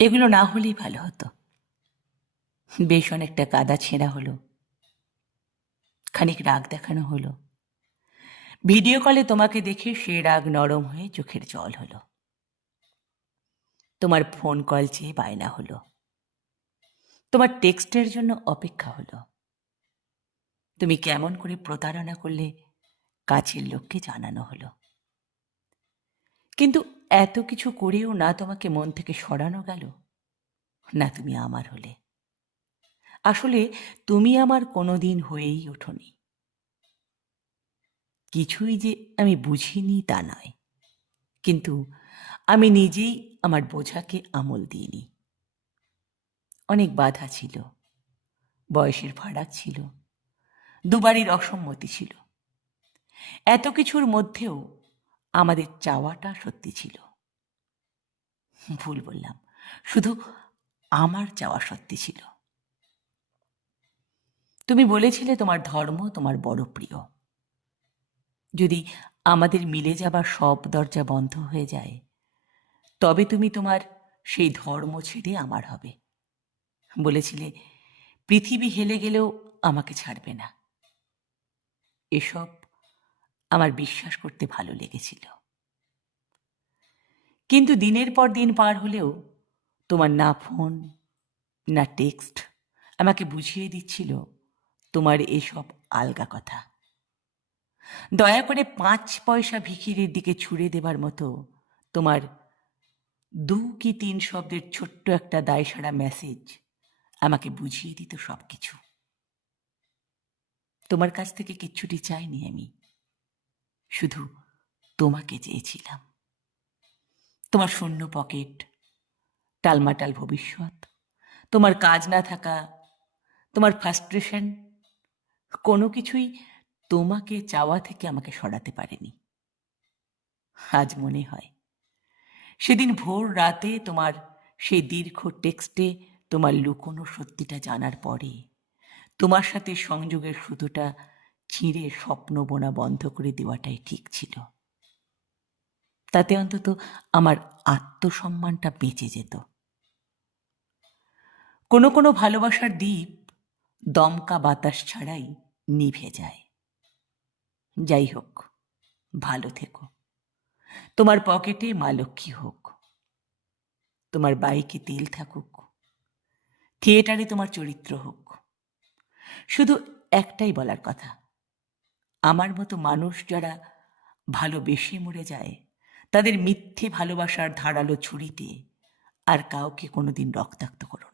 এগুলো না হলেই ভালো হতো। বেশ অনেকটা কাদা ছেঁড়া হলো, খানিক রাগ দেখানো হলো। ভিডিও কলে তোমাকে দেখে সে রাগ নরম হয়ে চোখের জল হলো। তোমার ফোন কল চেয়ে বায়না হলো, তোমার টেক্সটের জন্য অপেক্ষা হলো। তুমি কেমন করে প্রতারণা করলে কাছের লোককে জানানো হলো। কিন্তু এত কিছু করেও না তোমাকে মন থেকে সরানো গেল, না তুমি আমার হলে। আসলে তুমি আমার কোনোদিন হয়েই ওঠোনি। কিছুই যে আমি বুঝিনি তা নয়, কিন্তু আমি নিজেই আমার বোঝাকে আমল দিইনি। অনেক বাধা ছিল, বয়সের ফারাক ছিল, দুবারই অসম্মতি ছিল। এত কিছুর মধ্যেও আমাদের চাওয়াটা সত্যি ছিল। ভুল বললাম, শুধু আমার চাওয়া সত্যি ছিল। তুমি বলেছিলে তোমার ধর্ম তোমার বড় প্রিয়। যদি আমাদের মিলে যাবার সব দরজা বন্ধ হয়ে যায়, তবে তুমি তোমার সেই ধর্ম ছেড়ে আমার হবে। বলেছিলে পৃথিবী হেলে গেলেও আমাকে ছাড়বে না। এসব আমার বিশ্বাস করতে ভালো লেগেছিল। কিন্তু দিনের পর দিন পার হলেও তোমার না ফোন না টেক্সট আমাকে বুঝিয়ে দিচ্ছিল তোমার এসব আলগা কথা। দয়া করে 5 পয়সা ভিখিরির দিকে ছুঁড়ে দেবার মতো তোমার 2 কি 3 শব্দের ছোট্ট একটা দায়সারা মেসেজ আমাকে বুঝিয়ে দিত সব কিছু। তোমার কাছ থেকে কিচ্ছুটি চাইনি আমি, শুধু তোমাকে চেয়েছিলাম। তোমার শূন্য পকেট, টালমাটাল ভবিষ্যৎ, তোমার কাজ না থাকা, তোমার ফ্রাস্ট্রেশন, কোনো কিছুই তোমাকে চাওয়া থেকে আমাকে সরাতে পারেনি। আজ মনে হয় সেদিন ভোর রাতে তোমার সেই দীর্ঘ টেক্সটে তোমার লুকোনো সত্যিটা জানার পরে তোমার সাথে সংযোগের সুতোটা ছিঁড়ে স্বপ্ন বোনা বন্ধ করে দেওয়াটাই ঠিক ছিল। তাতে অন্তত আমার আত্মসম্মানটা বেঁচে যেত। কোনো কোনো ভালোবাসার দ্বীপ দমকা বাতাস ছাড়াই নিভে যায়। যাই হোক, ভালো থেকো। তোমার পকেটে মা লক্ষ্মী হোক, তোমার বাইকে তেল থাকুক, থিয়েটারে তোমার চরিত্র হোক। শুধু একটাই বলার কথা, আমার মতো মানুষ যারা ভালোবেসে মরে যায়, তাদের মিথ্যে ভালোবাসার ধারালো ছুরিতে আর কাউকে কোনোদিন রক্তাক্ত করো